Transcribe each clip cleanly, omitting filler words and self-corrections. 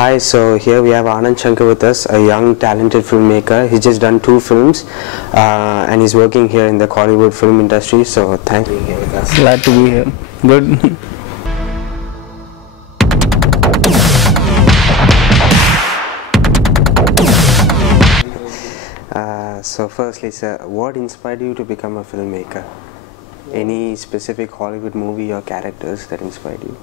Hi, so here we have Anand Shankar with us, a young talented filmmaker. He's just done 2 films and he's working here in the Hollywood film industry, so thanks for being here with us. Glad to be here. Good. So firstly, sir, what inspired you to become a filmmaker? Any specific Hollywood movie or characters that inspired you?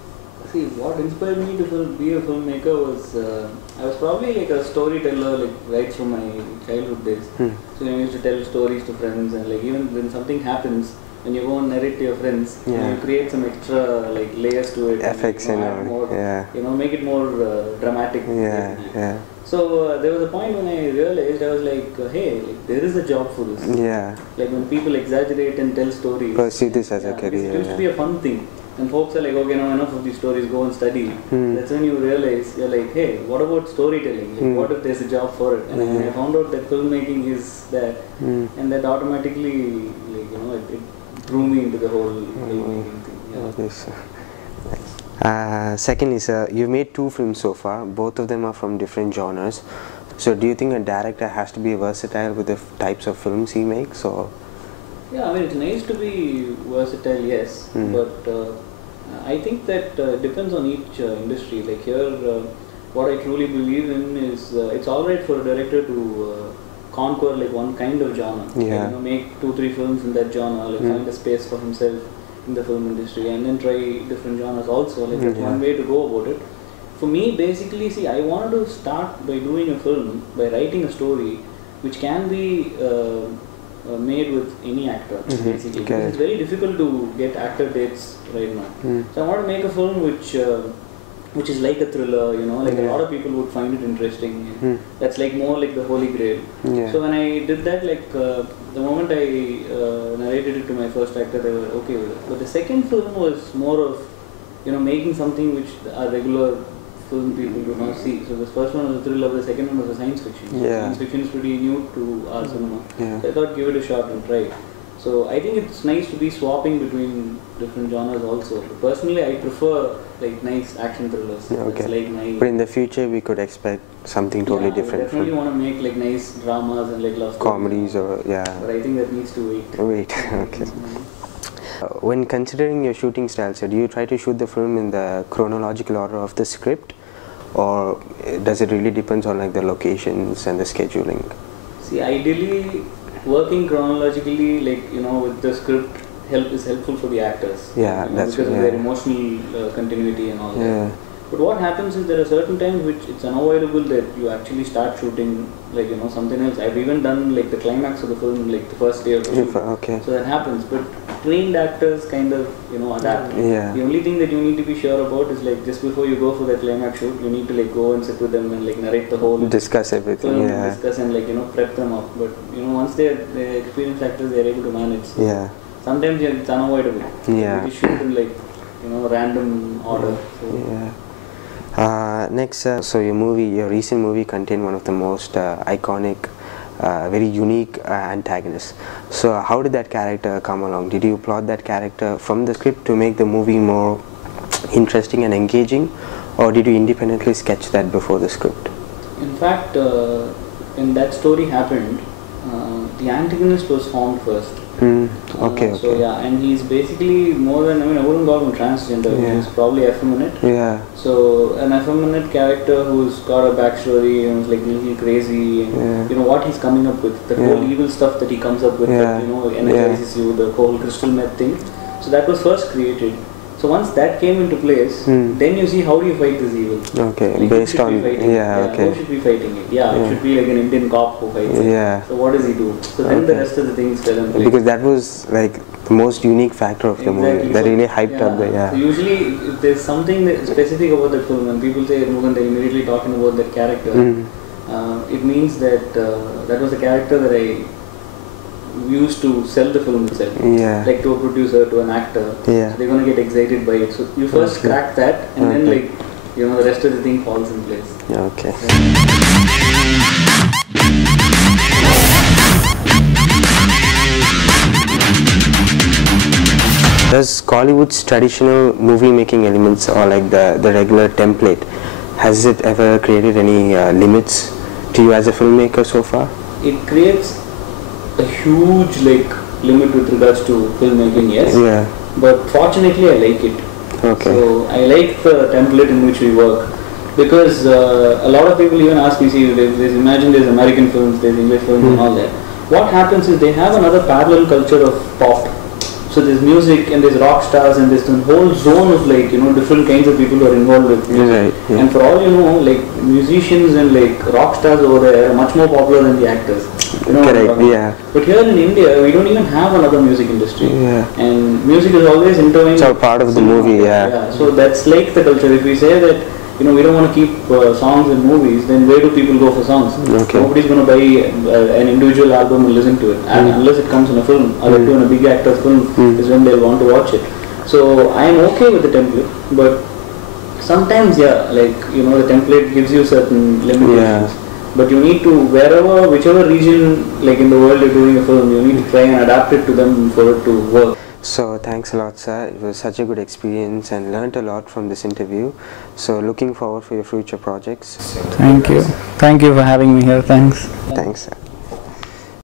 See, what inspired me to be a filmmaker was, I was probably like a storyteller, like right from my childhood days. So I used to tell stories to friends, and like even when something happens, when you go and narrate to your friends, you create some extra like layers to it. Effects and more, make it more dramatic. So there was a point when I realized, I was like, hey, like, there is a job for this. Like when people exaggerate and tell stories. Pursue this as a career. It used to be a fun thing. And folks are like, okay, now enough of these stories, go and study. That's when you realize, you're like, hey, what about storytelling? Like, what if there's a job for it? And I found out that filmmaking is that. And that automatically, like, it drew me into the whole filmmaking thing. Secondly, sir, you've made 2 films so far. Both of them are from different genres. So do you think a director has to be versatile with the types of films he makes? Or? Yeah, I mean, it's nice to be versatile, yes. But I think that depends on each industry. Like here, what I truly believe in is it's alright for a director to conquer like one kind of genre. Like, make 2-3 films in that genre, like find a space for himself in the film industry, and then try different genres also. Like that's one way to go about it. For me, basically, see, I wanted to start by doing a film, by writing a story which can be made with any actor, basically. Because it's very difficult to get actor dates right now. So I want to make a film which is like a thriller, like a lot of people would find it interesting. That's like more like the holy grail. So when I did that, like the moment I narrated it to my first actor, they were okay with it. But the second film was more of, making something which our regular film people do not see. So the first one was a thriller, the second one was a science fiction. So science fiction is pretty new to our cinema. So I thought give it a shot and try. So I think it's nice to be swapping between different genres also. Personally, I prefer like nice action thrillers. Like nice. But in the future, we could expect something totally different. I definitely want to make like nice dramas and like love stories. Comedies or But I think that needs to wait. Okay. When considering your shooting style, so do you try to shoot the film in the chronological order of the script, or does it really depend on like the locations and the scheduling? See, ideally, working chronologically, like with the script, is helpful for the actors. That's because of their emotional continuity and all that. But what happens is there are certain times which it's unavoidable that you actually start shooting like something else. I've even done like the climax of the film like the first day of the shoot. So that happens. But trained actors kind of adapt. The only thing that you need to be sure about is like just before you go for the climax shoot, you need to like go and sit with them and like narrate the whole. Discuss everything. Discuss and like prep them up. But once they're experienced actors, they're able to manage. So sometimes it's unavoidable. You shoot in like random order. Next, so your recent movie contained one of the most iconic, very unique antagonists. So how did that character come along? Did you plot that character from the script to make the movie more interesting and engaging, or did you independently sketch that before the script? In fact, when that story happened, the antagonist was formed first. So and he's basically more than, I wouldn't call him transgender, he's probably effeminate. So an effeminate character who's got a backstory, who's like really crazy, and what he's coming up with, the whole evil stuff that he comes up with, that, energizes you, the whole crystal meth thing. So that was first created. So once that came into place, then you see how do you fight this evil. Like based on who should be fighting it? It should be like an Indian cop who fights it. So what does he do? So then the rest of the things fell in place. Because that was like the most unique factor of the movie. That really hyped up the So usually if there's something that specific about that film, when people say Mugan, they're immediately talking about that character. It means that that was a character that I used to sell the film itself, like to a producer, to an actor. So they're going to get excited by it. So you first crack that, and then like the rest of the thing falls in place. Does Hollywood's traditional movie making elements, or like the regular template, Has it ever created any limits to you as a filmmaker so far? It creates a huge limit with regards to filmmaking, yes. Yeah. But fortunately, I like it. Okay. So I like the template in which we work, because a lot of people even ask me, see, imagine there's American films, there's English films and all that. What happens is they have another parallel culture of pop. So there's music and there's rock stars and there's a whole zone of different kinds of people who are involved with music. Right, yeah. And for all you know, musicians and rock stars over there are much more popular than the actors. Correct, yeah. But here in India, we don't even have another music industry. Yeah. And music is always intertwined. It's all part of the movie, yeah. So that's like the culture. If we say that we don't want to keep songs in movies, then where do people go for songs? Okay. Nobody's going to buy an individual album and listen to it, and unless it comes in a film, or in a big actor's film, is when they'll want to watch it. So I am okay with the template, but sometimes, the template gives you certain limitations. Yeah. But you need to, whichever region, in the world you're doing a film, you need to try and adapt it to them for it to work. So thanks a lot, sir. It was such a good experience and learnt a lot from this interview. So looking forward for your future projects. Thank you. Thank you for having me here. Thanks. Thanks, sir.